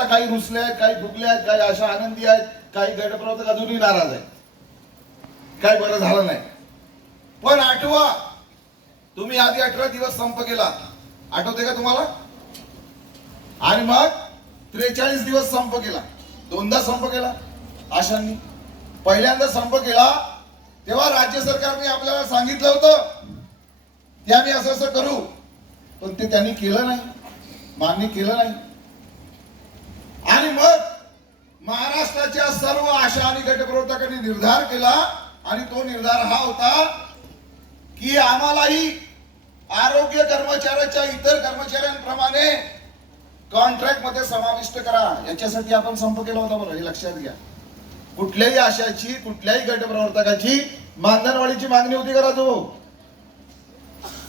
आता काही रुसले आहेत काही फुगले आहेत काही अशा आनंदी आहेत काही गटप्रवर्तक अजूनही नाराज आहेत. काय बरं झालं नाही. पण आठवा तुम्ही आधी अठरा दिवस संप केला. आठवते का तुम्हाला? आणि मग त्रेचाळीस दिवस संप केला. दोनदा संप केला आशांनी. पहिल्यांदा संप केला तेव्हा राज्य सरकारने आपल्याला सांगितलं होतं की आम्ही असं असं करू. पण ते त्यांनी केलं नाही. मान्य केलं नाही. आणि मग महाराष्ट्राच्या सर्व आशा आणि गटप्रवर्तकांनी निर्धार केला आणि तो निर्धार हा होता की आम्हालाही आरोग्य कर्मचाऱ्याच्या इतर कर्मचाऱ्यांप्रमाणे कॉन्ट्रॅक्टमध्ये समाविष्ट करा. याच्यासाठी आपण संप केला होता बरं हे लक्षात घ्या. कुठल्याही आशाची कुठल्याही गटप्रवर्तकाची मानधनवाढीची मागणी होती का राजू?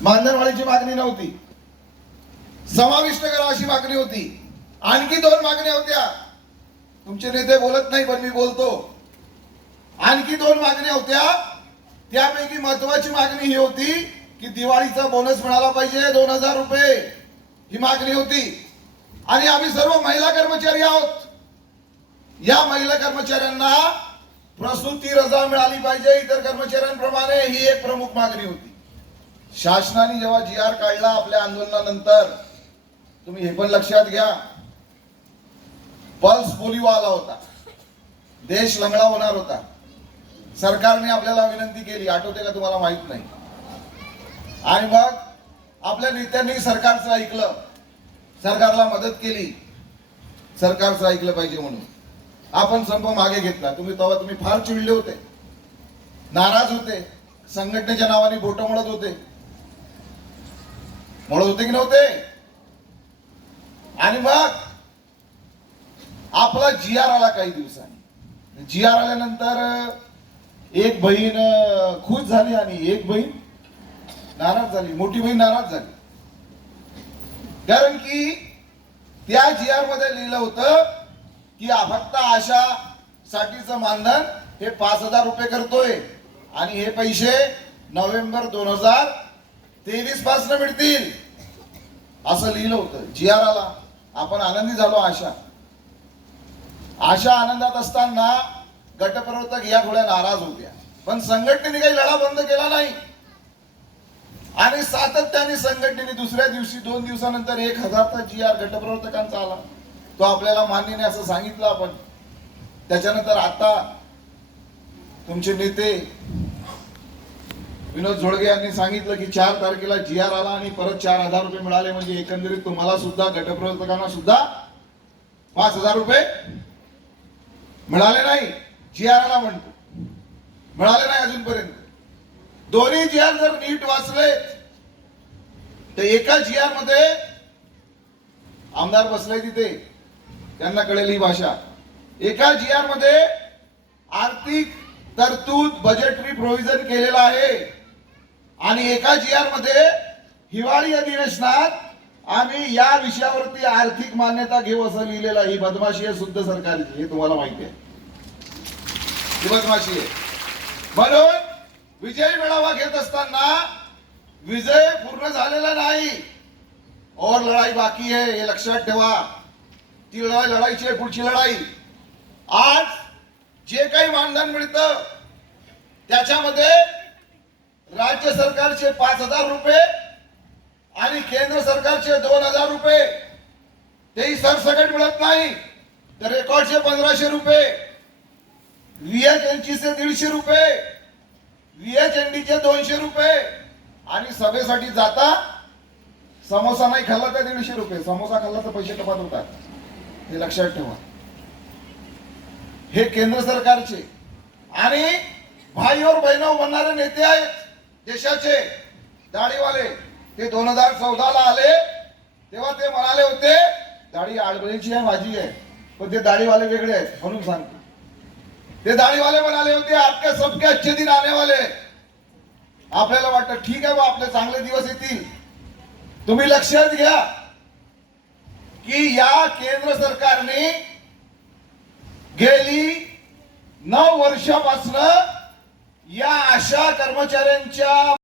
मानधनवाडीची मानधनवाढीची मागणी नव्हती. समाविष्ट करा अशी मागणी होती. आणखी दोन मागण्या होत्या. तुमचे नेते बोलत नाही पण मी बोलतो. आणखी दोन मागण्या होत्या. त्यापैकी महत्वाची मागणी ही होती की दिवाळीचा बोनस मिळाला पाहिजे दोन हजार रुपये ही मागणी होती. आणि आम्ही सर्व महिला कर्मचारी आहोत. या महिला कर्मचाऱ्यांना प्रसूती रजा मिळाली पाहिजे इतर कर्मचाऱ्यांप्रमाणे ही एक प्रमुख मागणी होती. शासनाने जेव्हा जी आर काढला आपल्या आंदोलनानंतर तुम्ही हे पण लक्षात घ्या. पल्स पोलिओ आला होता. देश लंगडा होणार होता. सरकारने आपल्याला विनंती केली आठवते का तुम्हाला माहीत नाही. आणि मग आपल्या नेत्यांनी सरकारचं ऐकलं. सरकारला मदत केली. सरकारचं ऐकलं पाहिजे म्हणून. आपण संप मागे घेतला. तुम्ही तेव्हा तुम्ही फार चिडले होते. नाराज होते. संघटनेच्या नावाने बोट म्हणत होते. म्हणत होते की नव्हते? आणि मग आपला जी आर आला काही दिवसांनी. जी आर आल्यानंतर एक बहीण खुश झाली आणि एक बहीण नाराज झाली. मोठी बहीण नाराज झाली. कारण की त्या जी आरमध्ये लिहिलं होतं की फक्त आशा साठीचं मानधन हे पाच हजार रुपये करतोय. आणि हे पैसे नोव्हेंबर दोन हजार तेवीस पासन मिळतील. असं लिहिलं होतं. जी आर आला. आपण आनंदी झालो आशा. अशा आनंदात असताना गटप्रवर्तक या थोड्या नाराज होत्या. पण संघटनेने काही लढा बंद केला नाही. आणि सातत्याने संघटनेने दुसऱ्या दिवशी दोन दिवसानंतर एक हजारचा जी आर गटप्रवर्तकांचा आला. तो आपल्याला मान्य नाही असं सांगितलं आपण. त्याच्यानंतर आता तुमचे नेते विनोद झोळगे यांनी सांगितलं की चार तारखेला जी आर आला आणि परत चार हजार रुपये मिळाले म्हणजे एकंदरीत तुम्हाला सुद्धा गटप्रवर्तकांना सुद्धा पाच हजार रुपये मिळाले नाही जी आर म्हणतो. मिळाले नाही अजूनपर्यंत. दोन्ही जी आर जर नीट वाचले तर एका जी आरमध्ये आमदार बसले तिथे त्यांना कळेल ही भाषा. एका जी आरमध्ये आर्थिक तरतूद बजेटरी प्रोव्हिजन केलेलं आहे. आणि एका जी आरमध्ये हिवाळी अधिवेशनात आम्ही या विषयावरती आर्थिक मान्यता घेऊ असं लिहिलेलं ही बदमाशी आहे शुद्ध सरकारची हे तुम्हाला माहिती आहे. ही बदमाशी आहे. म्हणून विजय मेळावा घेत असताना विजय पूर्ण झालेला नाही. और लढाई बाकी आहे हे लक्षात ठेवा. ती लढाई लढाईची आहे पुढची लढाई. आज जे काही मानधन मिळतं त्याच्यामध्ये राज्य सरकारचे पाच हजार रुपये आणि केंद्र सरकारचे दोन हजार रुपये तेही सरसकट मिळत नाही. तर रेकॉर्डचे पंधराशे रुपये व्हीएच चे दीडशे रुपये व्हीएच चे दोनशे रुपये आणि सभेसाठी जाता समोसा नाही खाल्ला तर दीडशे रुपये. समोसा खाल्ला तर पैसे कपात होतात. हे लक्षात ठेवा. हे केंद्र सरकारचे आणि भाई और बहिणो बनणारे नेते आहेत देशाचे दाढीवाले. ते दोन हजार चौदाला आले तेव्हा ते म्हणाले होते दाढी आडबळीची आहे माझी आहे पण ते दाढीवाले वेगळे आहेत म्हणून सांगतो. ते दाढीवाले म्हणाले होते आपल्या सबके अच्छे दिन आने वाले आपल्याला वाटतं ठीक आहे बा आपले चांगले दिवस येतील. तुम्ही लक्षात घ्या की या केंद्र सरकारने गेली नऊ वर्षापासून या आशा कर्मचाऱ्यांच्या